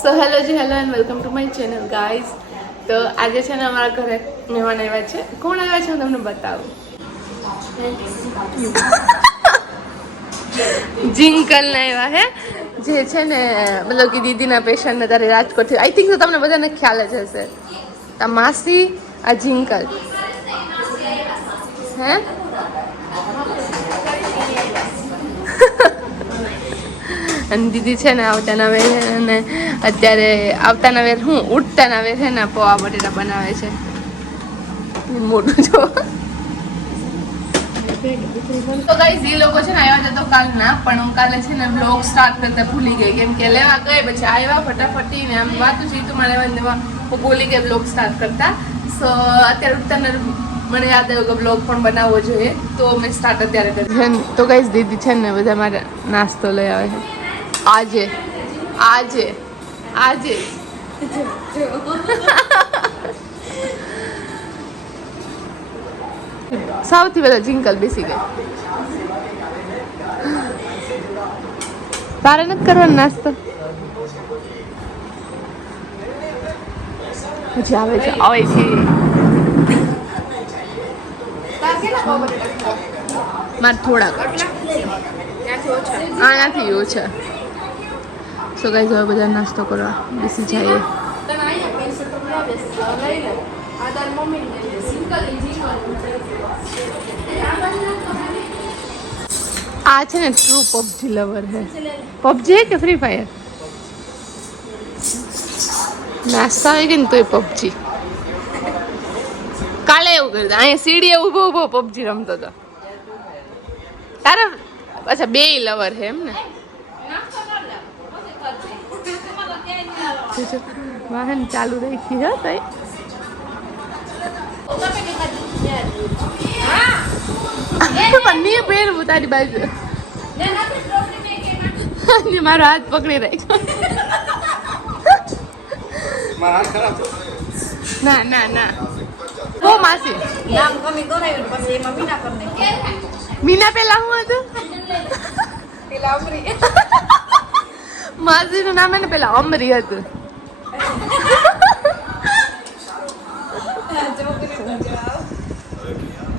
So hello ji hello and welcome to my channel guys. તો આજે છે ને અમારા ઘરે મહેમાન આવ્યા છે. કોણ આવ્યા છે હું તમને બતાવું. જિંકલ ને આવ્યા હે, જે છે ને મતલબ કે દીદીના પેશન્ટ ને તારે રાજકોટથી. આઈ થિંક તો તમને બધાને ખ્યાલ જ હશે. આ માસી, આ જિંકલ હે. અને દીદી છે ને આવતાના વેર અને અત્યારે આવતાના વેર હું ઉઠતાના વેર છે ને પોવા બટેટા બનાવે છે. મોટું જો તો ગાઈઝ એ લોકો છે ને આવ્યા હતા તો કાલ ના, પણ હું કાલે છે ને બ્લોગ સ્ટાર્ટ કરતા ભૂલી ગઈ, કેમ કે લેવા ગઈ પછી આવ્યા ફટાફટી ને આમ વાતું છે તો મારે લેવા હું ભૂલી ગઈ બ્લોગ સ્ટાર્ટ કરતા. સો અત્યારે ઉઠતાના મને યાદ આવ્યું કે બ્લોગ પણ બનાવવો જોઈએ, તો મેં સ્ટાર્ટ અત્યારે કર્યું. તો ગાઈઝ દીદી છે ને બધા મારે નાસ્તો લઈ આવે છે. આજે આજે આજે સૌથી વધારે જિંકલ બેસી ગઈ. તારે નથી કરવાનો નાસ્તો? હજી આવે છે આવે છે. મારે થોડાક આનાથી ઓછા. સો ગાઈઝ હવે બધા નાસ્તો કરવા બેસી જાય. આ છે ને ટ્રુ પબજી લવર છે. પબજી કે ફ્રી ફાયર નાસ્તા આવી ગઈ ને તોય પબજી. કાલે એવું કર્યું અહીંયા સીડીએ ઉભો ઉભો પબજી રમતો હતો. તારા અચ્છા બે લવર છે એમ ને. વાહન ચાલુ રાખી હે તઈ. પહેરવું તારી બાજુ મારો હાથ પકડી રાખ્યો. ના ના ના ઓ માસી મીના પેલા હું હતું. માસી નું નામ એને પેલા અમરી હતું.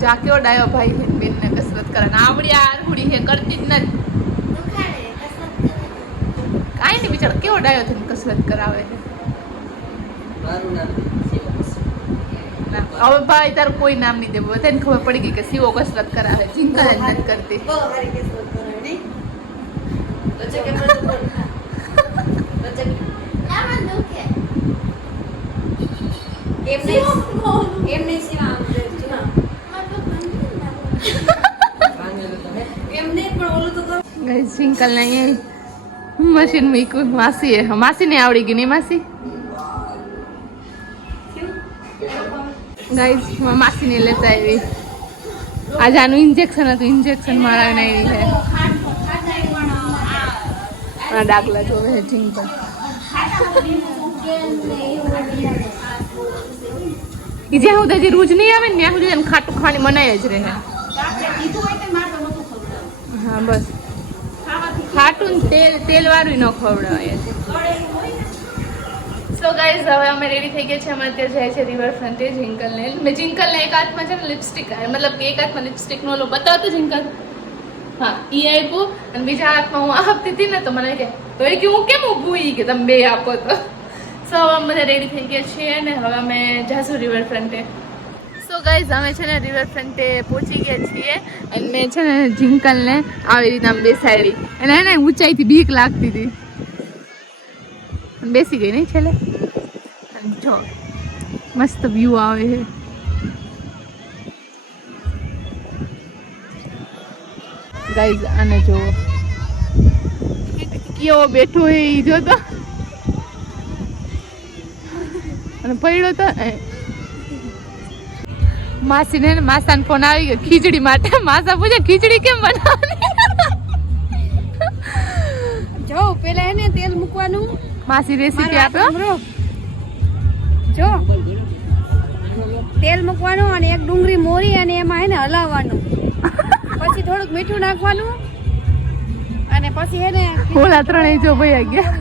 જા કેવો ડાયો ભાઈ છે બેન ને કસરત કરે આવડી આરહુડી હે કરતી જ નથી. કાઈ નહીં બિચારો કેવો ડાયો થઈને કસરત કરાવે છે. હવે ભાઈ તારું કોઈ નામ નહીં દેવું, બધાને ખબર પડી ગઈ કે શિવો કસરત કરાવે, જિંકલ જ નથી કરતી. જિંકલ ને મશીન મૂક્યું. માસી માસી ને આવડી ગઈ નહીં માસી. ગાઈસ માસી ને લેતા આવી. આજે આનું ઇન્જેક્શન હતું, ઇન્જેક્શન મારાને આવી છે. ડાકલા જોવે છે જિંકલ. જ્યાં સુધી હજી રૂજ નહીં આવે ને ત્યાં સુધી ખાટું ખાણી મનાય જ રહે. હા બસ ખાટું તેલ વાળું ન ખવડાવાય. સો ગાઈઝ હવે અમે રેડી થઈ ગયા છે. અમારે ત્યાં જાય છે રિવરફ્રન્ટે જિંકલને. મેં જિંકલને એક હાથમાં છે ને લિપસ્ટિક મતલબ કે એક હાથમાં લિપસ્ટિકનો ઓલો બતાવતો જિંકલ હા એ આપ્યું અને બીજા હાથમાં હું આપતી હતી ને તો મને કે તો એ કે હું કેમ ઊભું ઈ કે તમે બે આપો તો. સો હવે અમે બધા રેડી થઈ ગયા છીએ ને હવે અમે જાશું રિવરફ્રન્ટે. સો ગાઈઝ અમે છે ને રિવરફ્રન્ટે પહોંચી ગયા છીએ અને મેં છે ને જિંકલને આવી રીતે આમ બેસાડી અને એને ઊંચાઈથી બીક લાગતી હતી. બેસી ગઈ નહીં છેલ્લે. જો મસ્ત વ્યૂ આવે છે. ગાઈઝ આને જો કેવો બેઠો હે ઈ જો તો અને પડ્યો તો. માસી ને માસાને ફોન આવી ગયો ખીચડી માટે. માસા પૂછે ખીચડી કેમ બનાવવાની. જો પેલા એને તેલ મૂકવાનું. માસી રેસીપી આપો. જો તેલ મૂકવાનું અને એક ડુંગળી મોરી અને એમાં એને હલાવવાનું. પછી થોડુંક મીઠું નાખવાનું અને પછી એને ઓલા ત્રણેય જો ભયા ગયા.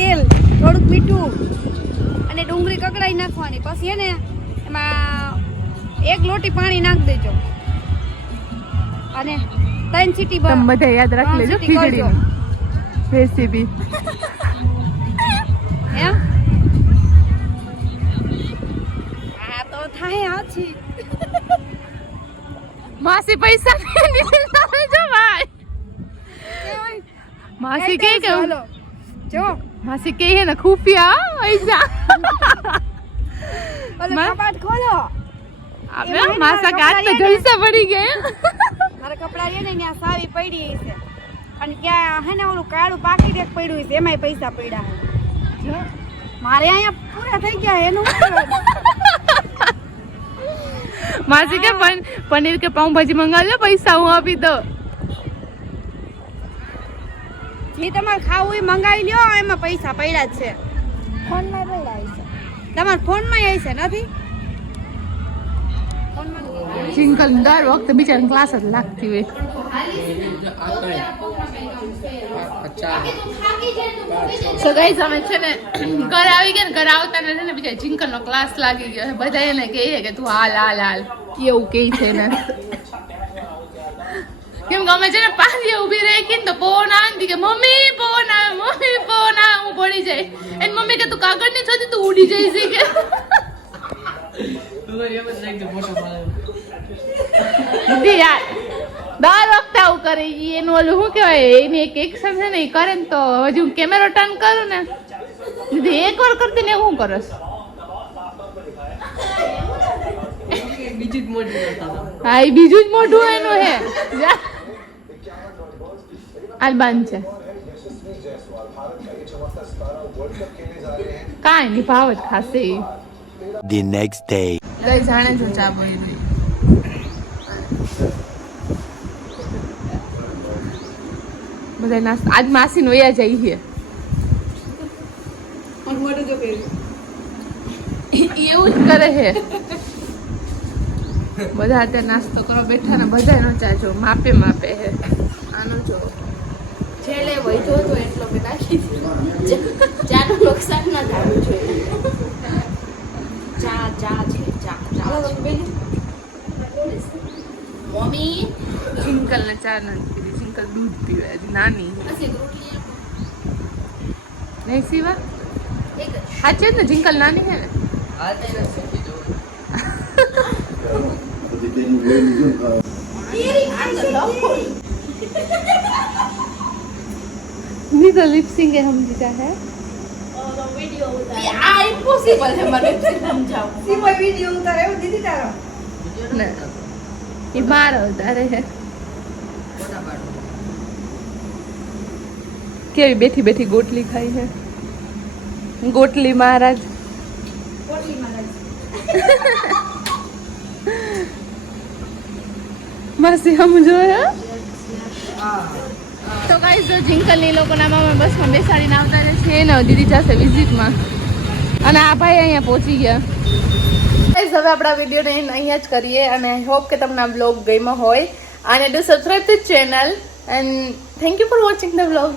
તેલ, થોડુંક મીઠું અને ડુંગળી કકડાઈ નાખવાની. પછી એને એમાં 1 લોટી પાણી નાખી દેજો અને 3 સીટી તમે બધા યાદ રાખી લેજો ખીચડીની રેસીપી. એમ આ તો થાય આછી. માસી પૈસા જો ભાઈ માસી કે ચાલો જો માસી કે હે ને ખુફિયા પૈસા ઓલો કપાટ ખોલો. આપણે માસા કાટ તો જલસા પડી ગયા. મારા કપડા છે ને ત્યાં સાવી પડી છે અને ત્યાં હે ને ઓલું કાળું પાકીટ એક પડ્યું છે એમાંય પૈસા પડ્યા છે. મારે અહીંયા પૂરા થઈ ગયા એનું શું કરવાનું? માસી કે પનીર કે પાઉં ભાજી મંગાવજો પૈસા હું આપી દઉં. જે તમારે ખાવું એ મંગાવી લ્યો એમાં પૈસા પડ્યા જ છે. ફોનમાં પડ્યા છે તમારા ફોનમાં આવી છે નથી સિંગલ દર વખતે બિચારા ક્લાસ જ લાગતી હોય. સો ગાઈસ અમે છે ને ઘરે આવી ગયા ને ઘરે આવતા ને છે ને બીજા જિંકલ નો ક્લાસ લાગી ગયો છે. બધા એને કહે કે તું હાલ હાલ હાલ એવું કહે છે ને કેમ કે અમે છે ને પાછી ઊભી રહી કે તો પવન આવે કે મમ્મી પવન આવે મમ્મી પવન આવે હું પડી જાય. એની મમ્મી કે તું કાગળ ની છોડી તું ઉડી જઈ છે કે યાર દર વખતે આવું કરે. એનું ઓલું શું કહેવાય એની એક એક્શન છે ને એ કરે ને તો હજી હું કેમેરો ટર્ન કરું ને દીદી એક વાર કરતી ને શું કરસ. હા એ બીજું જ મોઢું એનું હે આલબાન છે કાંઈ નહીં ભાવ જ ખાશે. The next day. ગઈ જાણે છો ચા પડી ગઈ. બધા નાસ્તા આજ માસી નો વયા જાય છે એવું જ કરે છે. બધા અત્યારે નાસ્તો કરો બેઠા ને બધા નો ચા જો માપે માપે છે. આનો જો છેલ્લે વૈધો તો એટલો કે નાખી ચાનું નુકસાન ના થવું જોઈએ. ચા ચા છે ચા ચા મમ્મી સિંકલ ને ચા નથી પીધી. સિંકલ દૂધ પીવે હજી નાની નહીં સીવા સાચે જ ને જિંકલ નાની હે ને नहीं तो लिप सिंग हम जीता है इम्पॉसिबल है मरे समझाओ સીમા વિડિયો ઉતારે એવું દીદી તારો ना ये मार उतारे है केवी बैठी बैठी गोटली खाई है गोटली महाराज કોટલી મહારાજ માસી હમ જો હે તો ગાઈસ જો જિંકલ ની લોકોના મામા બસમાં બેસાડીને આવતા રહે છે ને દીદી જશે વિઝિટમાં અને આ ભાઈ અહીંયા પહોંચી ગયા. ગાઈસ હવે આપણા વિડીયોને અહીંયા જ કરીએ અને આઈ હોપ કે તમને આ બ્લોગ ગમ્યો હોય અને do subscribe this channel and thank you for watching the blog.